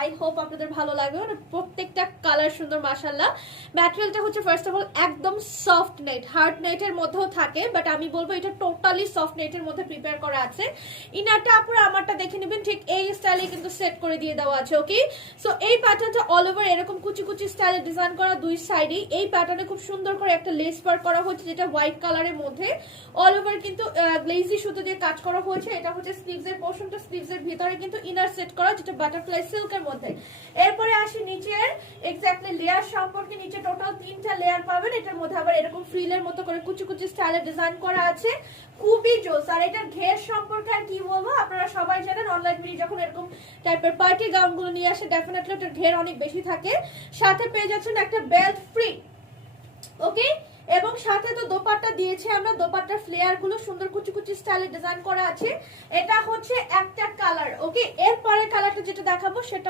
I hope আপনাদের ভালো লাগবে, মানে প্রত্যেকটা কালার সুন্দর মাশাআল্লাহ। ম্যাটেরিয়ালটা হচ্ছে ফার্স্ট অফ অল একদম সফট নেট, হার্ড নেটের মধ্যেও থাকে, বাট আমি বলবো এটা টোটালি সফট নেটের মধ্যে প্রিপেয়ার করা আছে। ইনারটা আপনারা আমারটা দেখে নেবেন, ঠিক এই স্টাইলে কিন্তু সেট করে দিয়ে দেওয়া আছে। ওকে, সো এই প্যাটার্নটা অল ওভার এরকম কুচি কুচি স্টাইলে ডিজাইন করা, দুই সাইডেই এই প্যাটার্নে খুব সুন্দর করে একটা লেস ওয়ার্ক করা হচ্ছে, যেটা হোয়াইট কালারের মধ্যে অল ওভার কিন্তু গ্লেজি সুতো দিয়ে কাজ করা হয়েছে। এটা হচ্ছে স্লিভস এর পোরশনটা, স্লিভস এর ভিতরে কিন্তু ইনার সেট করা, যেটা বাটারফ্লাই সিল্কের মধ্যে। এরপরে আসি নিচের এক্স্যাক্টলি লেয়ার সম্পর্কে। নিচে টোটাল 3টা লেয়ার পাবেন, এটার মধ্যে আবার এরকম ফ্রিলের মতো করে কুচি কুচি স্টাইলে ডিজাইন করা আছে, খুবই জোস। আর এটার ঘের সম্পর্কে আর কি বলবো, আপনারা সবাই জানেন অনলাইন মিনি যখন এরকম টাইপের পার্টি গাউন গুলো নিয়ে আসে ডেফিনেটলি ওটার ঘের অনেক বেশি থাকে। সাথে পেয়ে যাচ্ছেন একটা বেল্ট ফ্রি। ওকে, এবং সাথে তো দোপাট্টা দিয়েছে আমরা, দোপাট্টার ফ্লেয়ার গুলো সুন্দর কুচি কুচি স্টাইলে ডিজাইন করা আছে। এটা হচ্ছে একটা কালার। ওকে, এর পরের কালারটা যেটা দেখাবো সেটা